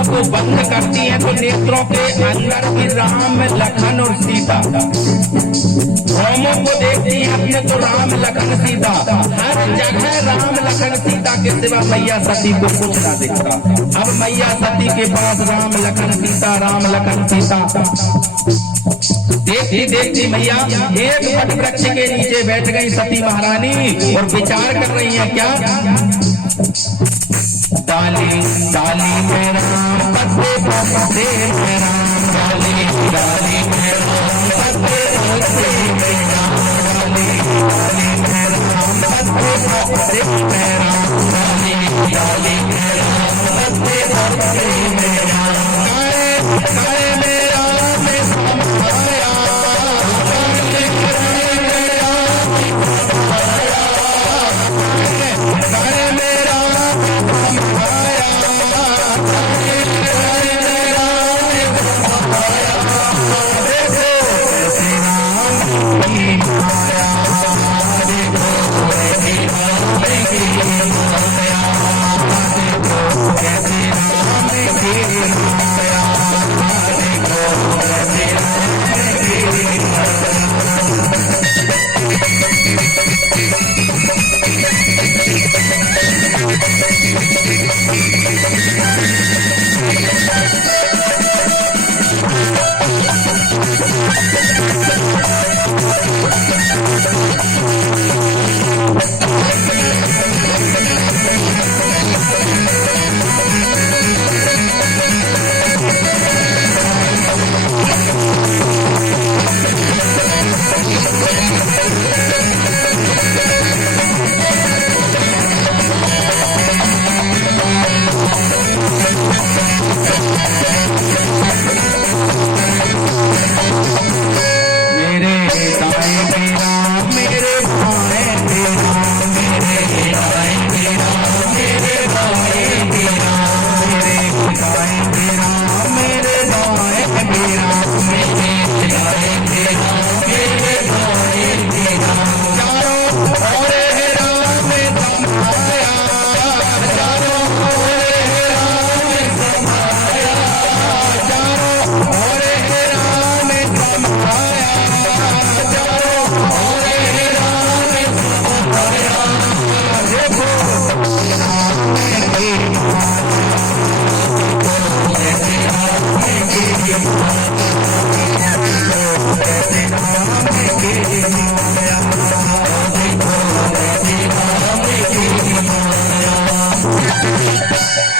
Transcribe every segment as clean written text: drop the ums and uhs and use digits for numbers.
आंखों को बंद करती हैं तो नेत्रों के अंदर भी राम लखन और सीता, होमों को देखती हैं अपने तो राम लखन सीता, हर जगह राम लखन सीता के सिवा मैया सती को कुछ ना दिखता। अब मैया सती के पास राम लखन सीता, राम लखन सीता। देखती देखती मैया एक वट वृक्ष के नीचे बैठ गई सती महारानी और विचार कर रही है क्या? डाली डाली में राम, पत्ते पत्ते में राम, डाली डाली में राम, पत्ते पत्ते में राम, डाली डाली में राम, पत्ते पत्ते में राम, डाली डाली में राम, पत्ते पत्ते में राम। काहे काहे में राम समाया,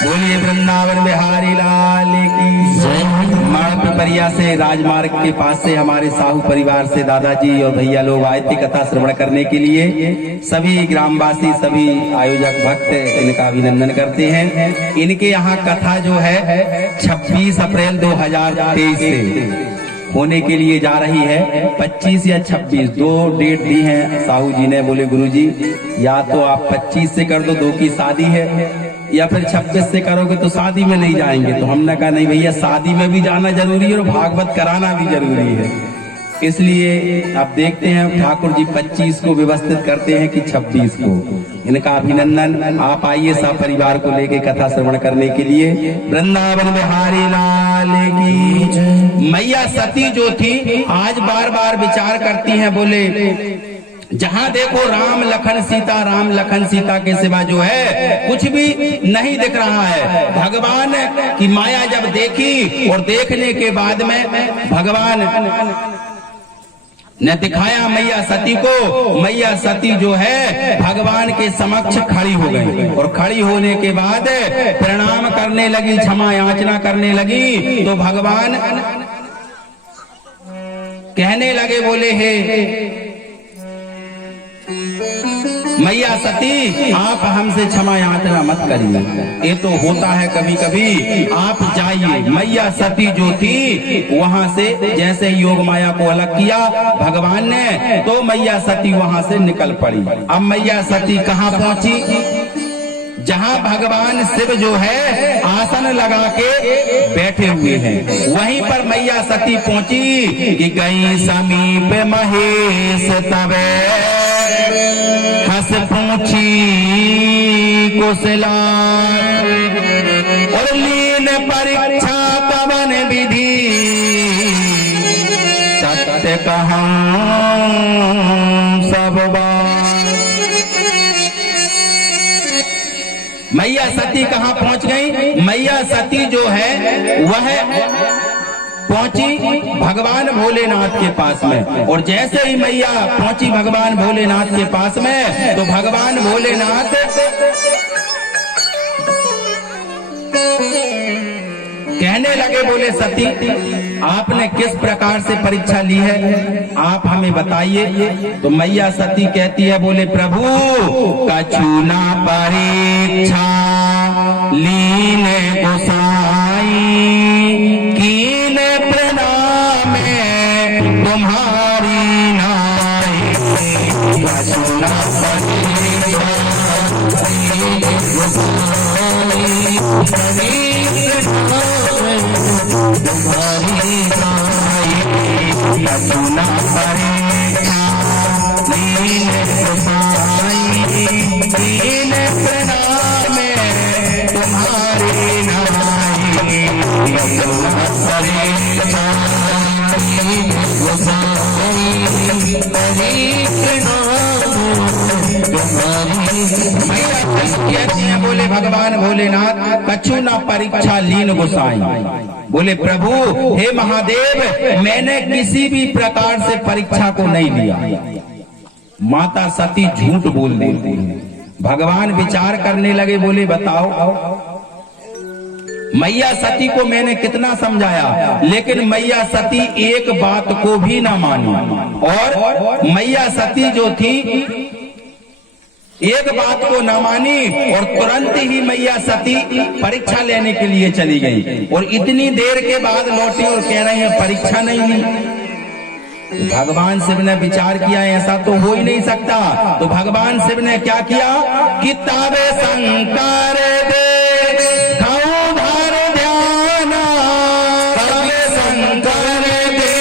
बोलिए वृंदावन बिहारी लाल की जय। माणपिपरिया से राजमार्ग के पास से हमारे साहू परिवार से दादाजी और भैया लोग आए थे कथा श्रवण करने के लिए। सभी ग्रामवासी, सभी आयोजक भक्त इनका अभिनंदन करते हैं। इनके यहाँ कथा जो है 26 अप्रैल 2023 से होने के लिए जा रही है। 25 या 26 दो डेट दी है साहू जी ने। बोले गुरुजी या तो आप 25 से कर दो, 2 की शादी है, या फिर 26 से करोगे तो शादी में नहीं जाएंगे। तो हमने कहा नहीं भैया, शादी में भी जाना जरूरी है और भागवत कराना भी जरूरी है। इसलिए अब देखते हैं ठाकुर जी 25 को व्यवस्थित करते हैं कि 26 को। इनका अभिनंदन। आप आइए सब परिवार को लेके कथा श्रवण करने के लिए। वृंदावन बिहारी लाल की। मैया सती जो थी आज बार बार विचार करती हैं। बोले जहां देखो राम लखन सीता, राम लखन सीता के सिवा जो है कुछ भी नहीं दिख रहा है। भगवान की माया जब देखी और देखने के बाद में भगवान ने दिखाया मैया सती को। मैया सती जो है भगवान के समक्ष खड़ी हो गई और खड़ी होने के बाद प्रणाम करने लगी, क्षमा याचना करने लगी। तो भगवान कहने लगे, बोले हे मैया सती, आप हमसे क्षमा याचना मत करिए, ये तो होता है कभी कभी, आप जाइए। मैया सती जो थी वहां से जैसे ही योग माया को अलग किया भगवान ने, तो मैया सती वहां से निकल पड़ी। अब मैया सती कहाँ पहुंची? जहां भगवान शिव जो है आसन लगा के बैठे हुए हैं, वहीं पर मैया सती पहुंची कि गई समीप महेश तबे हंस पूछी कुशला। और लीन परीक्षा कवन विधि सत्य कहूं सब बात। मैया सती कहाँ पहुंच गई? मैया सती जो है वह पहुंची भगवान भोलेनाथ के पास में। और जैसे ही मैया पहुंची भगवान भोलेनाथ के पास में तो भगवान भोलेनाथ कहने लगे, बोले सती आपने किस प्रकार से परीक्षा ली है, आप हमें बताइए। तो मैया सती कहती है, बोले प्रभु कछु ना परीक्षा लीन गोसाई कीन प्रणाम तुम्हारी नाई। कछु ना परीक्षा सुना परीक्षा लीन गोसाई कीन प्रणाम तुम्हारी नाई। सुना परीक्षा लीन गोसाई कहती हैं, बोले भगवान भोलेनाथ कछु ना परीक्षा लीन गोसाई। बोले प्रभु हे महादेव मैंने किसी भी प्रकार से परीक्षा को नहीं लिया। माता सती झूठ बोल देती है। भगवान विचार करने लगे, बोले बताओ मैया सती को मैंने कितना समझाया लेकिन मैया सती एक बात को भी ना मानी। और मैया सती जो थी एक बात को न मानी और तुरंत ही मैया सती परीक्षा लेने के लिए चली गई। और इतनी देर के बाद लौटी और कह रहे हैं परीक्षा नहीं ली। भगवान शिव ने विचार किया ऐसा तो हो ही नहीं सकता। तो भगवान शिव ने क्या किया, किताबे शंकर दे खाऊं भर ध्याना, तबे शंकर दे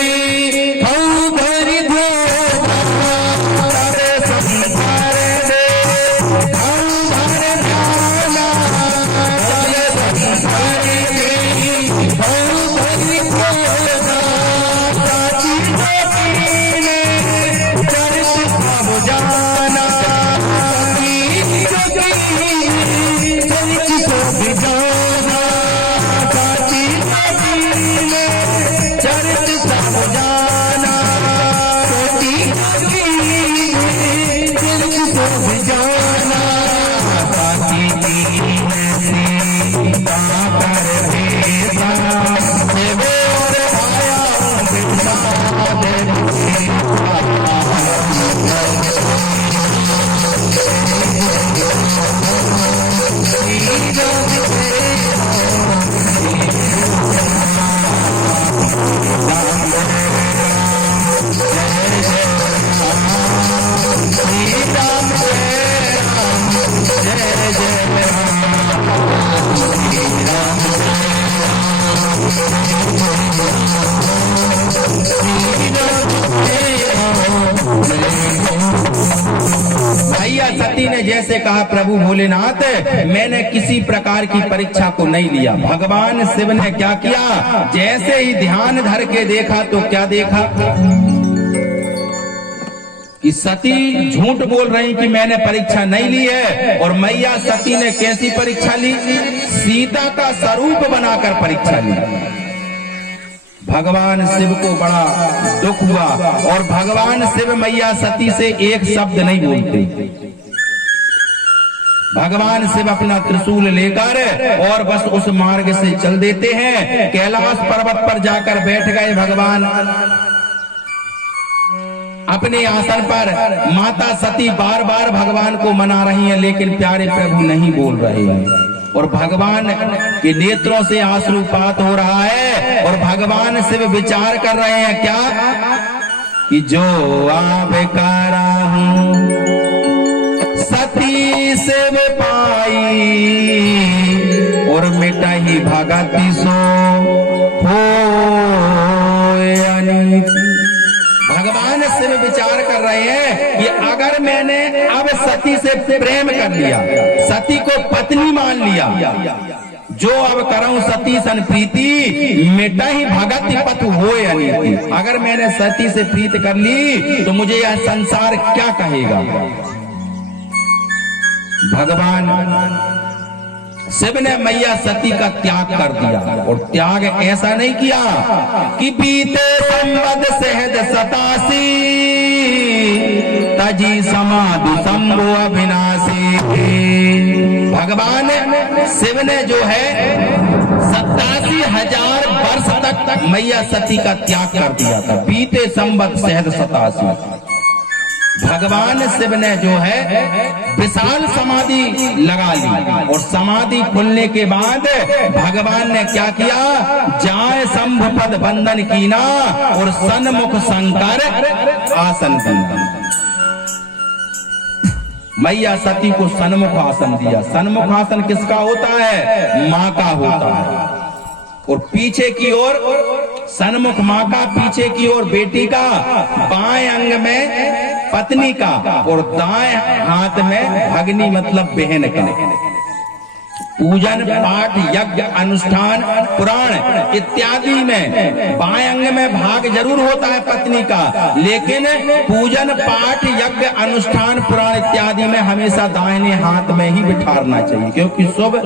खाऊं भर ध्याना, तबे शंकर दे खाऊं भर ध्याना, तबे शंकर दे खाऊं भर ध्याना। जाना भैया सती ने जैसे कहा, प्रभु भोलेनाथ मैंने किसी प्रकार की परीक्षा को नहीं लिया। भगवान शिव ने क्या किया, जैसे ही ध्यान धर के देखा तो क्या देखा कि सती झूठ बोल रही कि मैंने परीक्षा नहीं ली है। और मैया सती ने कैसी परीक्षा ली, सीता का स्वरूप बनाकर परीक्षा ली। भगवान शिव को बड़ा दुख हुआ और भगवान शिव मैया सती से एक शब्द नहीं बोलते। भगवान शिव अपना त्रिशूल लेकर और बस उस मार्ग से चल देते हैं। कैलाश पर्वत पर जाकर बैठ गए भगवान अपने आसन पर। माता सती बार बार भगवान को मना रही हैं लेकिन प्यारे प्रभु नहीं बोल रहे हैं। और भगवान के नेत्रों से आंसुपात हो रहा है और भगवान शिव विचार कर रहे हैं क्या, कि जो आप करा हूं सती शिव पाई और मिटा ही भगति सो हो अनीति। भगवान शिव विचार कर रहे हैं कि अगर मैंने अब सती से प्रेम कर लिया, सती को पत्नी मान लिया, जो अब करऊं सती सन प्रीति मिटा ही भगत पथ होए अनीति। अगर मैंने सती से प्रीत कर ली तो मुझे यह संसार क्या कहेगा। भगवान शिव ने मैया सती का त्याग कर दिया, और त्याग ऐसा नहीं किया कि बीते संवद सहज 87 तजी समाधि संभो अविनाशी। भगवान शिव ने जो है 87,000 वर्ष तक मैया सती का त्याग कर दिया था। बीते संवत सहज 87 भगवान शिव ने जो है विशाल समाधि लगा ली, और समाधि खुलने के बाद भगवान ने क्या किया, जाए शंभु पद बंधन कीना और सन्मुख शंकर आसन दिया। मैया सती को सन्मुख आसन दिया। सन्मुख आसन किसका होता है, माँ का होता है, और पीछे की ओर सन्मुख माँ का, पीछे की ओर बेटी का, बाएं अंग में पत्नी का और दाएं हाथ में भगनी मतलब बहन का। पूजन पाठ यज्ञ अनुष्ठान पुराण इत्यादि में बाएं अंग में भाग जरूर होता है पत्नी का, लेकिन पूजन पाठ यज्ञ अनुष्ठान पुराण इत्यादि में हमेशा दाहिने हाथ में ही बिठारना चाहिए, क्योंकि शुभ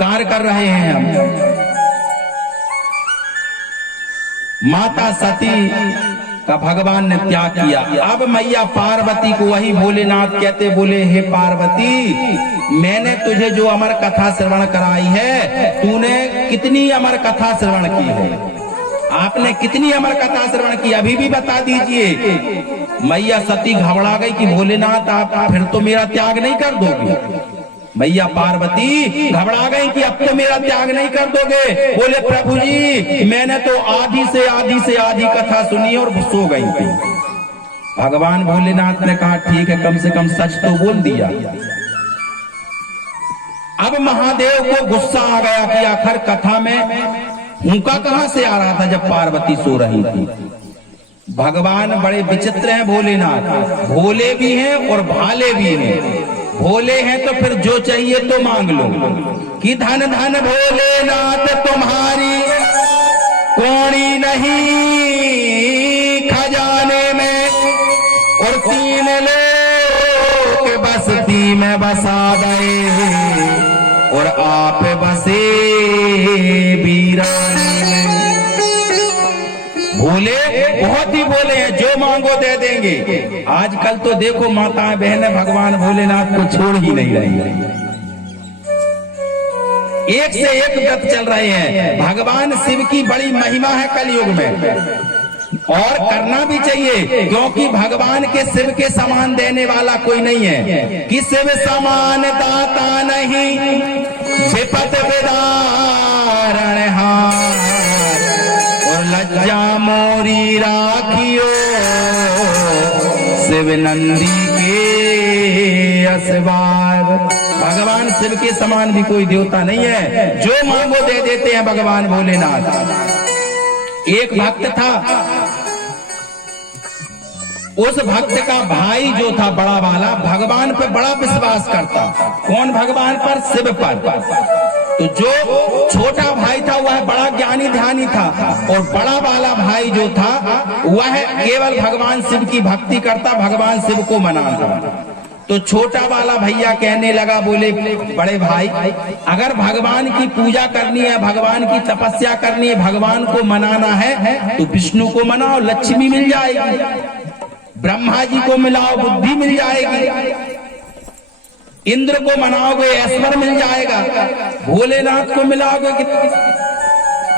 कार्य कर रहे हैं हम। माता सती का भगवान ने त्याग किया। अब मैया पार्वती को वही भोलेनाथ कहते, बोले हे पार्वती, मैंने तुझे जो अमर कथा श्रवण कराई है, तूने कितनी अमर कथा श्रवण की है, आपने कितनी अमर कथा श्रवण की, अभी भी बता दीजिए। मैया सती घबरा गई कि भोलेनाथ आप फिर तो मेरा त्याग नहीं कर दोगे। मैया पार्वती घबरा गई कि अब तो मेरा त्याग नहीं कर दोगे। बोले प्रभु जी, मैंने तो आधी से आधी कथा सुनी और सो गई थी। भगवान भोलेनाथ ने कहा ठीक है, कम से कम सच तो बोल दिया। अब महादेव को गुस्सा आ गया कि आखिर कथा में हुंका कहां से आ रहा था जब पार्वती सो रही थी। भगवान बड़े विचित्र हैं भोलेनाथ, भोले भी हैं और भाले भी हैं। भोले हैं तो फिर जो चाहिए तो मांग लो, कि धन धन भोलेनाथ तुम्हारी कोणी नहीं खजाने में, और 3 लोग बस्ती में बसा गए, और आप बसे वीरानी में। भोले बहुत ही भोले हैं, जो मांगो दे देंगे। आजकल तो देखो माताएं बहनें भगवान भोलेनाथ को छोड़ ही नहीं रही है, एक से एक व्रत चल रहे हैं। भगवान शिव की बड़ी महिमा है कलयुग में, और करना भी चाहिए, क्योंकि भगवान के शिव के समान देने वाला कोई नहीं है। कि शिव समान दाता नहीं, विपत विदारण हार, और लज्जा मोरी राखियो शिव नंदी के असवार। भगवान शिव के समान भी कोई देवता नहीं है, जो मांगो दे देते हैं भगवान भोलेनाथ। एक भक्त था, उस भक्त का भाई जो था बड़ा वाला, भगवान पर बड़ा विश्वास करता। कौन भगवान पर? शिव पर। तो जो छोटा भाई था वह बड़ा ज्ञानी ध्यानी था, और बड़ा वाला भाई जो था वह केवल भगवान शिव की भक्ति करता, भगवान शिव को मनाता। तो छोटा वाला भैया कहने लगा, बोले बड़े भाई, अगर भगवान की पूजा करनी है, भगवान की तपस्या करनी है, भगवान को मनाना है, तो विष्णु को मनाओ, लक्ष्मी मिल जाएगी। ब्रह्मा जी को मिलाओ, बुद्धि मिल जाएगी। इंद्र को मनाओगे, ऐश्वर्य मिल जाएगा। भोलेनाथ को मिलाओगे,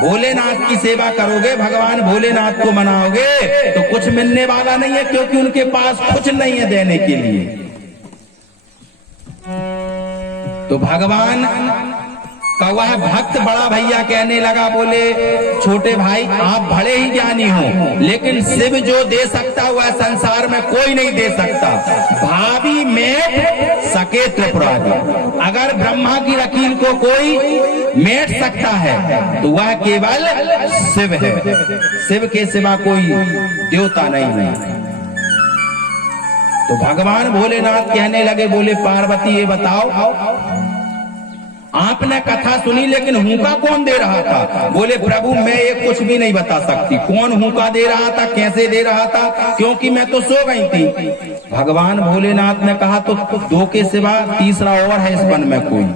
भोलेनाथ की सेवा करोगे, भगवान भोलेनाथ को मनाओगे, तो कुछ मिलने वाला नहीं है, क्योंकि उनके पास कुछ नहीं है देने के लिए। तो भगवान का वह भक्त बड़ा भैया कहने लगा, बोले छोटे भाई, आप बड़े ही ज्ञानी हो, लेकिन शिव जो दे सकता वह संसार में कोई नहीं दे सकता। भाभी मेट सके त्रिपुरारी। अगर ब्रह्मा की रकील को कोई मेट सकता है तो वह केवल शिव है, शिव के सिवा कोई देवता नहीं है। तो भगवान भोलेनाथ कहने लगे, बोले पार्वती ये बताओ, आपने कथा सुनी लेकिन हुक्का कौन दे रहा था? बोले प्रभु मैं ये कुछ भी नहीं बता सकती, कौन हुक्का दे रहा था, कैसे दे रहा था, क्योंकि मैं तो सो गई थी। भगवान भोलेनाथ ने कहा तो दो के सिवा तीसरा और है इस वन में कोई?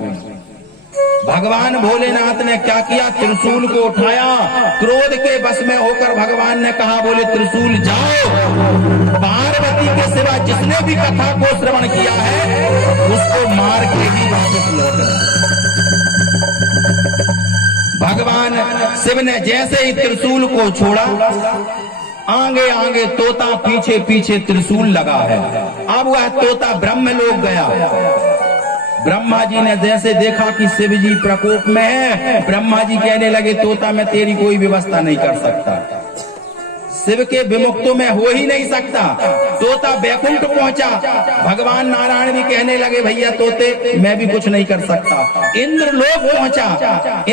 भगवान भोलेनाथ ने क्या किया? त्रिशूल को उठाया, क्रोध के बस में होकर भगवान ने कहा, बोले त्रिशूल जाओ, पार्वती के सिवा जिसने भी कथा को श्रवण किया है उसको मार के ही वापस लौटना। भगवान शिव ने जैसे ही त्रिशूल को छोड़ा, आगे आगे तोता, पीछे पीछे त्रिशूल लगा है। अब वह तोता ब्रह्मलोक गया। ब्रह्मा जी ने जैसे देखा कि शिव जी प्रकोप में है, ब्रह्मा जी कहने लगे तोता मैं तेरी कोई व्यवस्था नहीं कर सकता, शिव के विमुख तो मैं हो ही नहीं सकता। तोता बैकुंठ पहुंचा, भगवान नारायण भी कहने लगे भैया तोते मैं भी कुछ नहीं कर सकता। इंद्रलोक पहुंचा,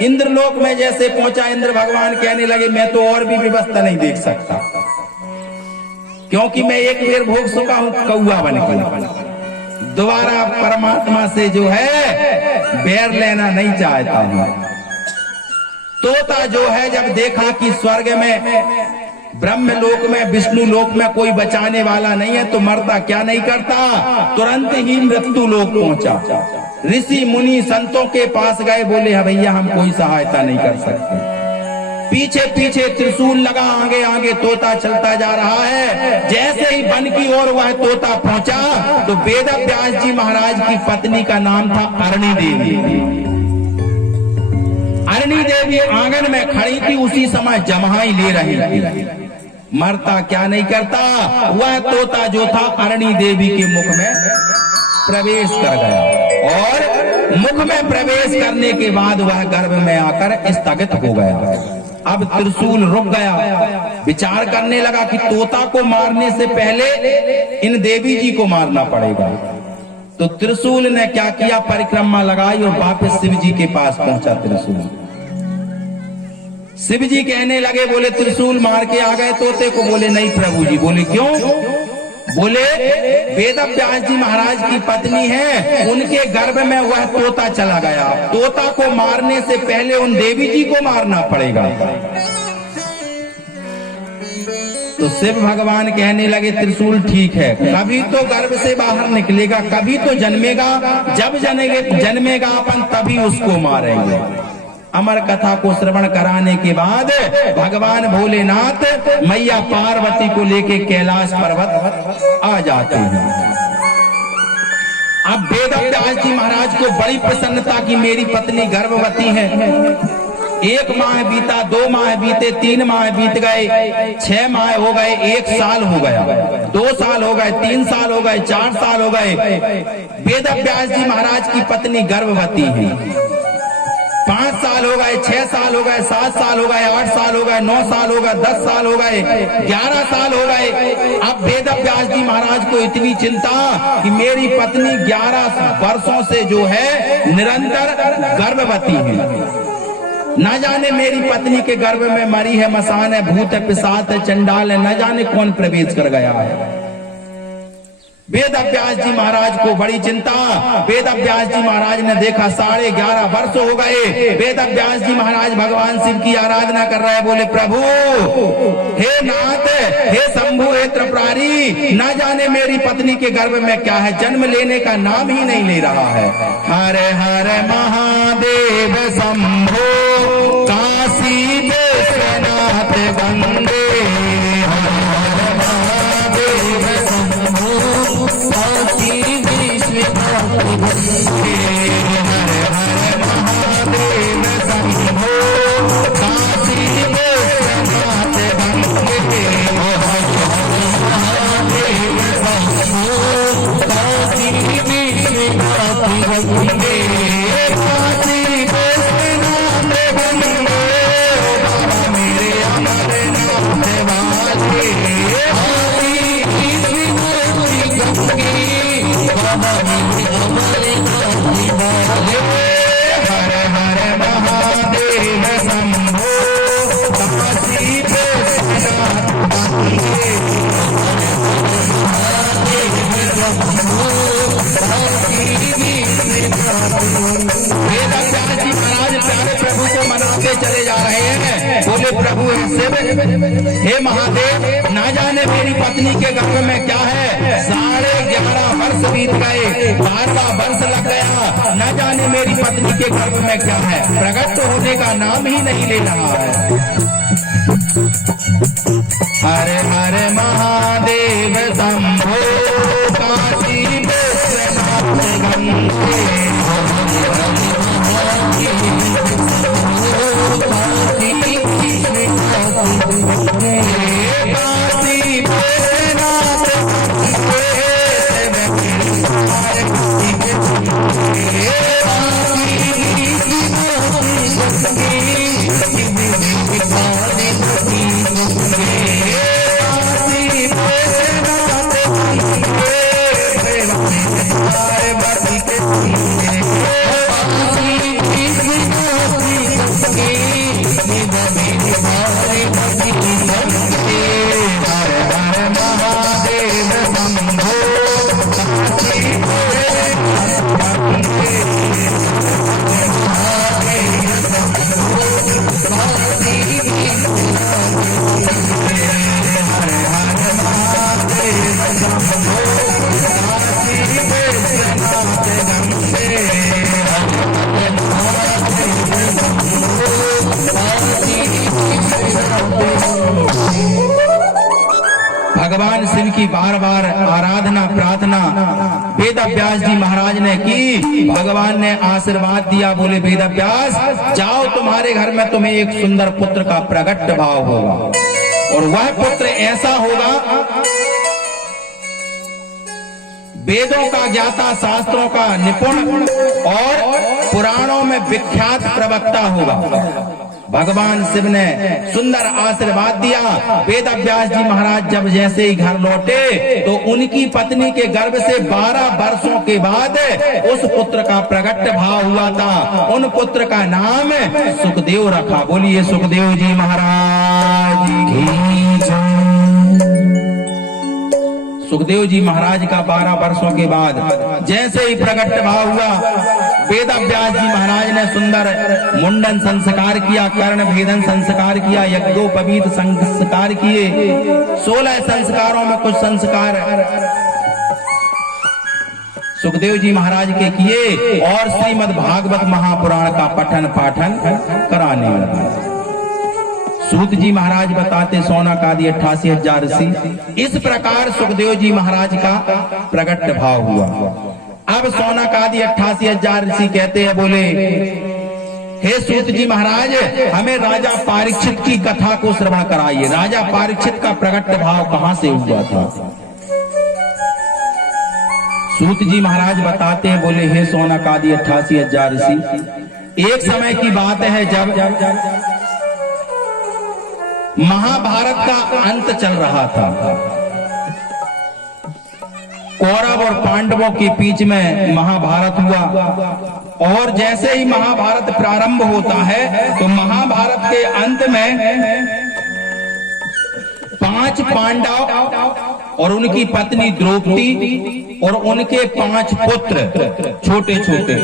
इंद्रलोक में जैसे पहुंचा, इंद्र भगवान कहने लगे मैं तो और भी व्यवस्था नहीं देख सकता, क्योंकि मैं एक बार भोग चुका हूं कौआ बन के, दोबारा परमात्मा से जो है बैर लेना नहीं चाहता हूं। तोता जो है जब देखा कि स्वर्ग में, ब्रह्मलोक में, विष्णु लोक में कोई बचाने वाला नहीं है तो मरता क्या नहीं करता, तुरंत ही मृत्यु लोक पहुंचा। ऋषि मुनि संतों के पास गए, बोले हाँ भैया हम कोई सहायता नहीं कर सकते। पीछे पीछे त्रिशूल लगा, आगे आगे तोता चलता जा रहा है। जैसे ही वन की ओर वह तोता पहुंचा तो वेद व्यास जी महाराज की पत्नी का नाम था अरणी देवी। अरणी देवी आंगन में खड़ी थी, उसी समय जम्हाई ले रही थी। मरता क्या नहीं करता, वह तोता जो था अरणी देवी के मुख में प्रवेश कर गया और मुख में प्रवेश करने के बाद वह गर्भ में आकर स्थगित हो गया। अब त्रिशूल रुक गया, विचार करने लगा कि तोता को मारने से पहले इन देवी जी को मारना पड़ेगा। तो त्रिशूल ने क्या किया, परिक्रमा लगाई और वापस शिव जी के पास पहुंचा त्रिशूल। शिव जी कहने लगे, बोले त्रिशूल मार के आ गए तोते को? बोले नहीं प्रभु जी। बोले क्यों? बोले वेद व्यास जी महाराज की पत्नी है, उनके गर्भ में वह तोता चला गया, तोता को मारने से पहले उन देवी जी को मारना पड़ेगा। तो शिव भगवान कहने लगे त्रिशूल ठीक है, कभी तो गर्भ से बाहर निकलेगा, कभी तो जन्मेगा, जब जन्मेगा अपन तभी उसको मारेंगे। अमर कथा को श्रवण कराने के बाद भगवान भोलेनाथ मैया पार्वती को लेके कैलाश पर्वत आ जाते हैं। अब वेद व्यास जी महाराज को बड़ी प्रसन्नता कि मेरी पत्नी गर्भवती है। 1 माह बीता, 2 माह बीते, 3 माह बीत गए, 6 माह हो गए, 1 साल हो गया, 2 साल हो गए, 3 साल हो गए, 4 साल हो गए। वेद व्यास जी महाराज की पत्नी गर्भवती है। 5 साल हो गए, 6 साल हो गए, 7 साल हो गए, 8 साल हो गए, 9 साल हो गए, 10 साल हो गए, 11 साल हो गए। अब वेद व्यास जी महाराज को इतनी चिंता कि मेरी पत्नी 11 वर्षों से जो है निरंतर गर्भवती है, न जाने मेरी पत्नी के गर्भ में मरी है, मसान है, भूत है, पिशाच है, चंडाल है, न जाने कौन प्रवेश कर गया है। वेद व्यास जी महाराज को बड़ी चिंता। वेद व्यास जी महाराज ने देखा 11.5 वर्ष हो गए, वेद व्यास जी महाराज भगवान शिव की आराधना कर रहे हैं। बोले प्रभु हे नाथ, हे शंभु, हे त्रिपुरारी, ना जाने मेरी पत्नी के गर्भ में क्या है, जन्म लेने का नाम ही नहीं ले रहा है। हर हर महादेव शंभो काशी विश्वनाथ वंदे, Thank you. चले जा रहे हैं। बोले प्रभु हे शिव, हे महादेव, ना जाने मेरी पत्नी के गर्भ में क्या है। 11.5 वर्ष बीत गए, 12वां वर्ष लग गया, न जाने मेरी पत्नी के गर्भ में क्या है। प्रकट होने का नाम ही नहीं ले रहा है। हरे हरे महादेव शंभो काशी विश्वनाथ गंगे। भगवान शिव की बार बार आराधना प्रार्थना वेद व्यास जी महाराज ने की। भगवान ने आशीर्वाद दिया, बोले वेद व्यास जाओ, तुम्हारे घर में तुम्हें एक सुंदर पुत्र का प्रकट भाव होगा, और वह पुत्र ऐसा होगा वेदों का ज्ञाता, शास्त्रों का निपुण और पुराणों में विख्यात प्रवक्ता होगा। भगवान शिव ने सुंदर आशीर्वाद दिया। वेद व्यास जी महाराज जब जैसे ही घर लौटे तो उनकी पत्नी के गर्भ से 12 वर्षों के बाद उस पुत्र का प्रकट भाव हुआ था। उन पुत्र का नाम सुखदेव रखा। बोलिए सुखदेव जी महाराज की जय। सुखदेव जी महाराज का 12 वर्षों के बाद जैसे ही प्रकट भाव हुआ, वेद व्यास जी महाराज ने सुंदर मुंडन संस्कार किया, कर्ण भेदन संस्कार किया, यज्ञोपवीत संस्कार किए। 16 संस्कारों में कुछ संस्कार सुखदेव जी महाराज के किए और श्रीमद् भागवत महापुराण का पठन पाठन कराने लगा। सूत जी महाराज बताते सौनक आदि 88,000 ऋषि। इस प्रकार सुखदेव जी महाराज का प्रकट भाव हुआ। अब सौनक आदि 88,000 ऋषि कहते हैं, बोले हे सूत जी महाराज, हमें राजा परीक्षित की कथा को श्रवण कराइए। राजा परीक्षित का प्रकट भाव कहां से हुआ था। सूत जी महाराज बताते हैं, बोले हे सौनक आदि 88,000 ऋषि, एक समय की बात है जब महाभारत का अंत चल रहा था। कौरव और पांडवों के बीच में महाभारत हुआ, और जैसे ही महाभारत प्रारंभ होता है तो महाभारत के अंत में 5 पांडव और उनकी पत्नी द्रौपदी और उनके 5 पुत्र छोटे छोटे